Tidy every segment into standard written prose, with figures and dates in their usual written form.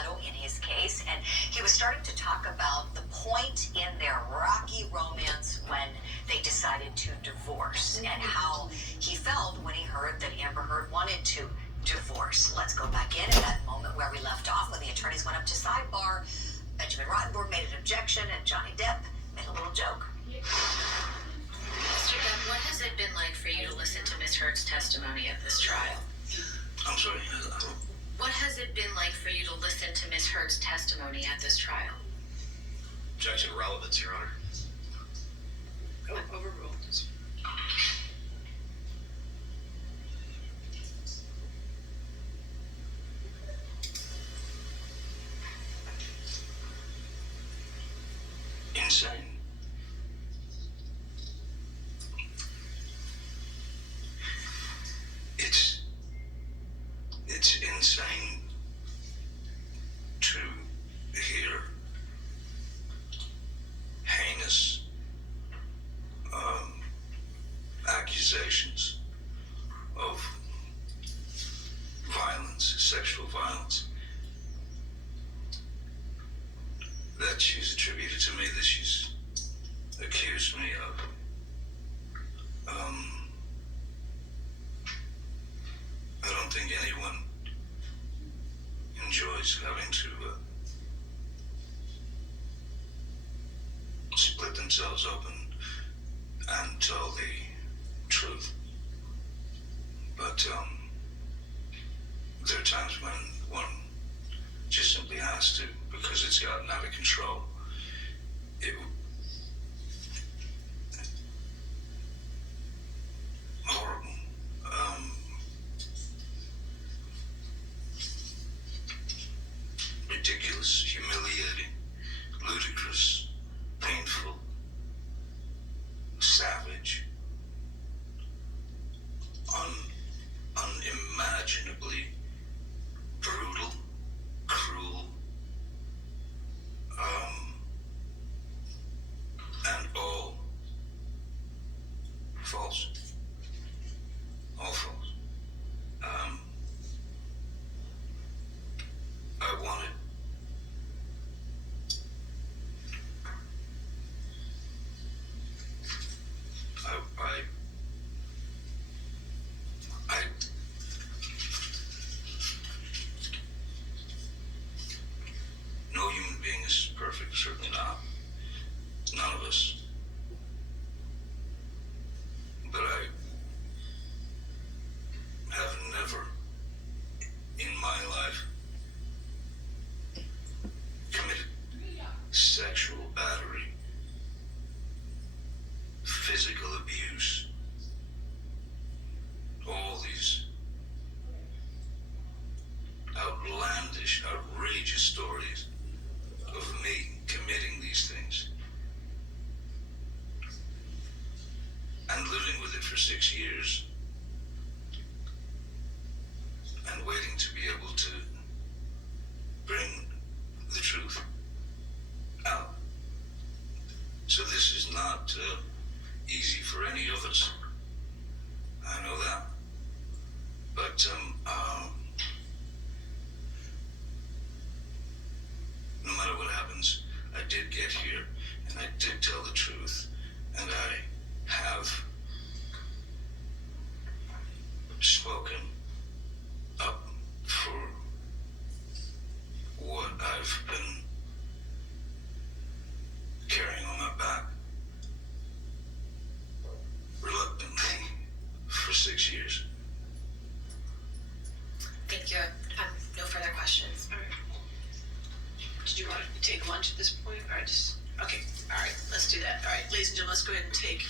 bravado in his case, and he was starting to talk about the point in their rocky romance when they decided to divorce and how he felt when he heard that Amber Heard wanted to divorce. Let's go back in at that moment where we left off when the attorneys went up to sidebar. Benjamin Rottenborg made an objection, and Johnny Depp made a little joke. Mr. Depp, what has it been like for you to listen to Ms. Heard's testimony at this trial? I'm sorry. What has it been like for you to listen to Ms. Heard's testimony at this trial? Objection to relevance, Your Honor. Overruled. Insane. It's insane to hear heinous accusations of violence, sexual violence, that she's attributed to me, that she's accused me of. I don't think anyone enjoys having to split themselves open and tell the truth. But there are times when one just simply has to, because it's gotten out of control. Horrible. Ridiculous, humiliating, ludicrous, painful, savage, unimaginably brutal, cruel, and all false. All false. I wanted no human being is perfect, certainly not. None of us. But I have never in my life committed sexual battery, physical abuse, all these outlandish, outrageous stories of me committing these things and living with it for 6 years and waiting to be able to bring the truth out. So this is not easy for any of us. I know that. But no matter what happens, I did get here, and I did tell the truth, and I have spoken up for what I've been carrying on my back reluctantly for 6 years. Thank you. No further questions. All right. Did you want to take lunch at this point? Or just, okay, all right, let's do that. All right, ladies and gentlemen, let's go ahead and take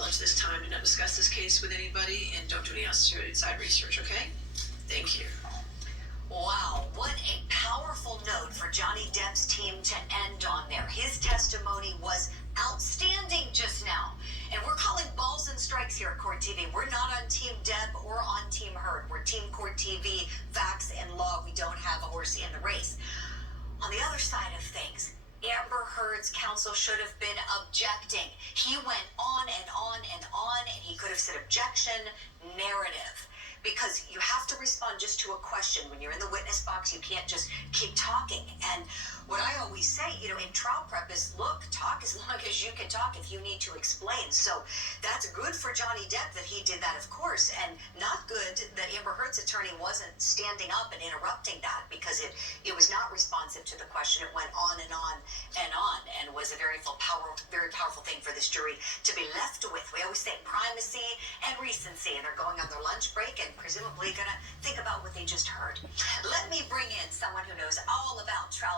lunch this time. Do not discuss this case with anybody, and don't do any outside research, okay? Thank you. Wow, what a powerful note for Johnny Depp's team to end on there. His testimony was outstanding just now. And we're calling balls and strikes here at Court TV. We're not on Team Depp or on Team Heard. We're Team Court TV, facts and law. We don't have a horse in the race. On the other side of things, Amber Heard's counsel should have been objecting. He went on and on and on, and he could have said objection, narrative. because you have to respond just to a question. When you're in the witness box, you can't just keep talking. And what I always say, you know, in trial prep is, look, talk as long as you can talk if you need to explain. So that's good for Johnny Depp that he did that, of course, and not good that Amber Heard's attorney wasn't standing up and interrupting that, because it was not responsive to the question. It went on and on and on, and was a very powerful thing for this jury to be left with. We always say primacy and recency, and they're going on their lunch break and presumably going to think about what they just heard. Let me bring in someone who knows all about trial